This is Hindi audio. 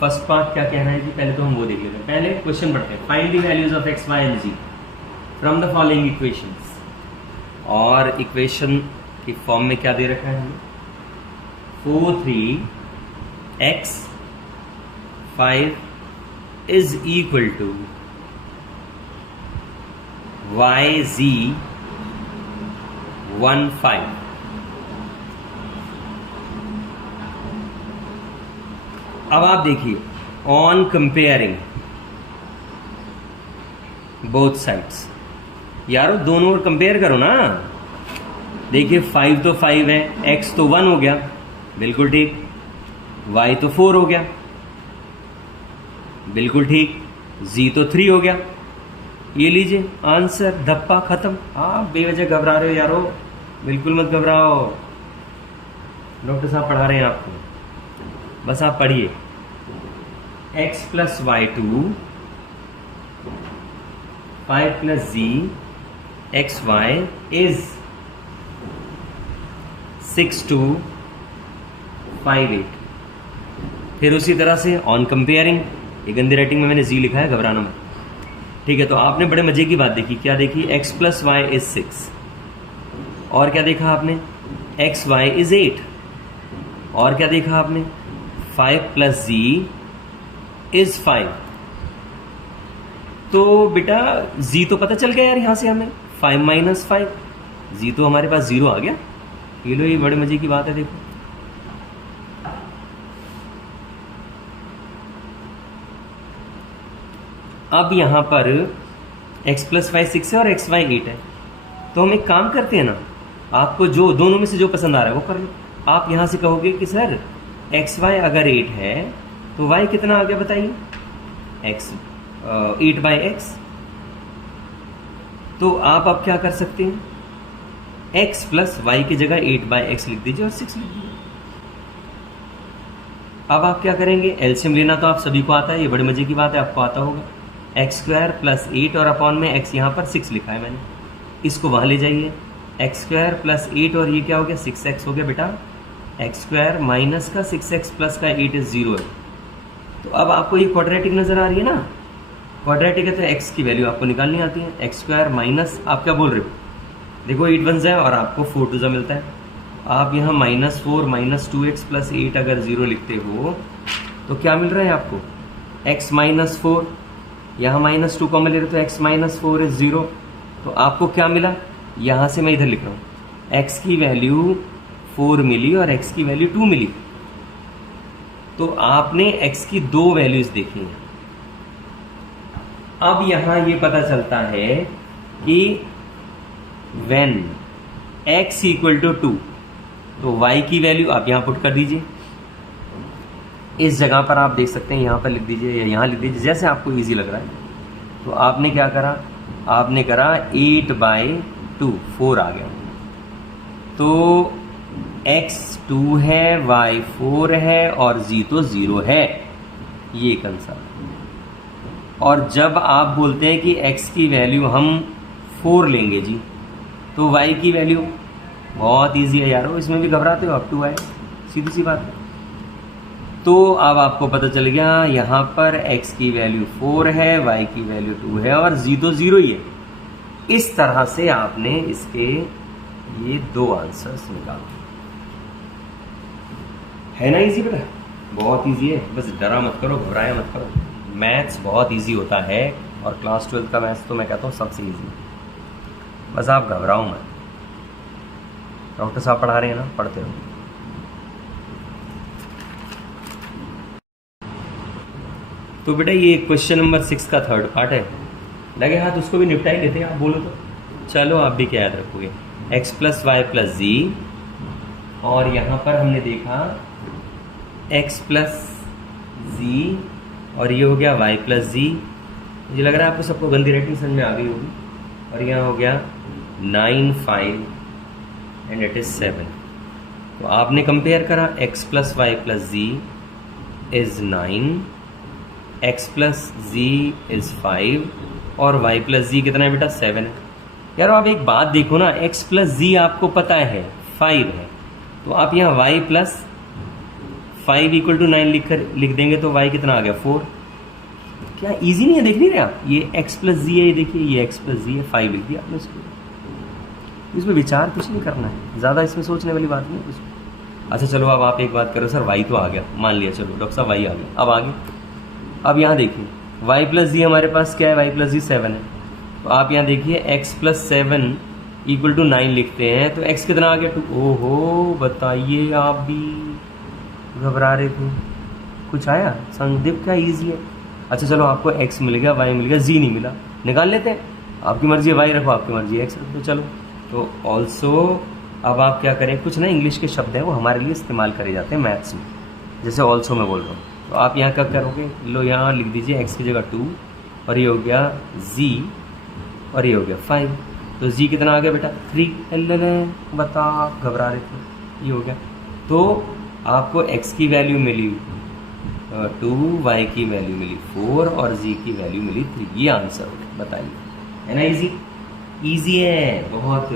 फर्स्ट पार्ट क्या कहना है जी, पहले तो हम वो देख लेते हैं। पहले क्वेश्चन पढ़ते हैं, find the values of x y and z from the following equations. और इक्वेशन की फॉर्म में क्या दे रखा है हमें, 4 3 x 5 is equal to y z 1 5। अब आप देखिए, ऑन कंपेयरिंग बोथ साइड्स, यारो दोनों ओर कंपेयर करो ना। देखिए 5 तो 5 है, x तो 1 हो गया, बिल्कुल ठीक, y तो 4 हो गया, बिल्कुल ठीक, z तो 3 हो गया। ये लीजिए आंसर, धप्पा खत्म। आप बेवजह घबरा रहे हो यारो, बिल्कुल मत घबराओ, डॉक्टर साहब पढ़ा रहे हैं आपको, बस आप पढ़िए। x plus y 2 5 plus z x y is 6 2 5 8। फिर उसी तरह से ऑन कंपेयरिंग, ये गंदी राइटिंग में मैंने z लिखा है, घबराना मत, ठीक है। तो आपने बड़े मजे की बात देखी, क्या देखी, x प्लस वाई इज 6, और क्या देखा आपने, एक्स वाई इज 8, और क्या देखा आपने, 5 प्लस z इज 5। तो बेटा z तो पता चल गया यार, यहां से हमें 5 माइनस 5, z तो हमारे पास 0 आ गया। ये लो, ये बड़े मजे की बात है, देखो। अब यहां पर x प्लस वाई 6 है और x वाई 8 है, तो हम एक काम करते हैं ना, आपको जो दोनों में से जो पसंद आ रहा है वो कर लो। आप यहां से कहोगे कि सर एक्स वाई अगर 8 है तो y कितना आ गया बताइए, x 8 बाई एक्स। तो आप अब क्या कर सकते हैं, x प्लस वाई की जगह 8 बाई एक्स लिख दीजिए और 6 लिख दीजिए। अब आप क्या करेंगे, एलसीएम लेना तो आप सभी को आता है, ये बड़े मजे की बात है, आपको आता होगा। एक्स स्क्वायर प्लस 8 और अपॉन में x यहाँ पर 6 लिखा है मैंने, इसको वहां ले जाइए, एक्स स्क्वायर प्लस 8 और ये क्या हो गया, 6x हो गया बेटा। एक्स स्क्वायर माइनस का 6x प्लस का 8 इज 0 है। तो अब आपको ये क्वाड्रेटिक नजर आ रही है ना, क्वाड्रेटिक है तो x की वैल्यू आपको निकालनी आती है। एक्स स्क्वायर माइनस, आप क्या बोल रहे हो, देखो 8 1 है और आपको 4 2 मिलता है। आप यहाँ -4 माइनस 2x प्लस 8 अगर 0 लिखते हो तो क्या मिल रहा है आपको, x माइनस 4, यहाँ -2 कॉमन ले रहे तो x माइनस 4 इज 0। तो आपको क्या मिला, यहाँ से मैं इधर लिख रहा हूँ, x की वैल्यू 4 मिली और x की वैल्यू 2 मिली। तो आपने x की 2 वैल्यूज देखी हैं। अब यहां ये पता चलता है कि when x इक्वल टू 2, तो y की वैल्यू आप यहां पुट कर दीजिए, इस जगह पर आप देख सकते हैं, यहां पर लिख दीजिए या यहां लिख दीजिए, जैसे आपको इजी लग रहा है। तो आपने क्या करा, आपने करा 8 बाई 2, 4 आ गया। तो x 2 है, y 4 है और z तो 0 है, ये कंसेप्ट। और जब आप बोलते हैं कि x की वैल्यू हम 4 लेंगे जी, तो y की वैल्यू बहुत इजी है यारो, इसमें भी घबराते हो आप, 2 आए, सीधी सी बात है। तो अब आपको पता चल गया, यहाँ पर x की वैल्यू 4 है, y की वैल्यू 2 है और z तो 0 ही है। इस तरह से आपने इसके ये 2 आंसर्स निकाले। है ना इजी बेटा, बहुत इजी है, बस डरा मत करो, घबराया मत करो। मैथ्स बहुत इजी होता है और क्लास 12 का मैथ्स तो मैं कहता हूँ सबसे इजी, बस आप घबराओ मत। डॉक्टर साहब पढ़ा रहे हैं ना, पढ़ते रहो। तो बेटा ये क्वेश्चन नंबर 6 का 3rd पार्ट है, लगे हाथ उसको भी निपटा ही लेते हैं, आप बोलो तो। चलो आप भी क्या याद रखोगे, x प्लस वाई प्लस जी, और यहाँ पर हमने देखा x प्लस जी और ये हो गया y प्लस जी। मुझे लग रहा है आपको सबको गंदी राइटिंग समझ में आ गई होगी। और यहाँ हो गया 9 5 एंड इट इज 7। तो आपने कंपेयर करा, x plus y plus z is 9, x plus z is 5 और y प्लस जी कितना है बेटा, 7 है। यार आप एक बात देखो ना, x प्लस जी आपको पता है 5 है, तो आप यहाँ y प्लस 5 इक्वल टू 9 लिख देंगे तो y कितना आ गया 4। क्या इजी नहीं है, देख नहीं रहे आप, ये x प्लस जी है, ये देखिए ये x प्लस जी है, 5 लिख दिया आपने इसको। इसमें विचार कुछ नहीं करना है, ज़्यादा इसमें सोचने वाली बात नहीं है कुछ। अच्छा चलो अब आप एक बात करो, सर y तो आ गया, मान लिया, चलो डॉक्टर साहब y आ गया, अब आगे, अब यहाँ देखिए y प्लस जी हमारे पास क्या है, y प्लस जी 7 है, तो आप यहाँ देखिए x प्लस 7 इक्वल टू 9 लिखते हैं तो x कितना आ गया 2। ओहो बताइए, आप भी घबरा रहे थे, कुछ आया संदीप, क्या ईजी है। अच्छा चलो आपको x मिल गया, y मिल गया, z नहीं मिला, निकाल लेते हैं, आपकी मर्जी है y रखो, आपकी मर्जी है x रखो, चलो। तो ऑल्सो अब आप क्या करें, कुछ ना इंग्लिश के शब्द हैं वो हमारे लिए इस्तेमाल करे जाते हैं मैथ्स में, जैसे ऑल्सो मैं बोल रहा हूँ, तो आप यहाँ क्या करोगे, लो यहाँ लिख दीजिए x की जगह 2 और ये हो गया z और ये हो गया 5, तो z कितना आ गया बेटा 3। बता, घबरा रहे थे, ये हो गया। तो आपको x की वैल्यू मिली 2, y की वैल्यू मिली 4 और z की वैल्यू मिली 3, ये आंसर हो गया। बताइए, है ना इजी, इजी है बहुत।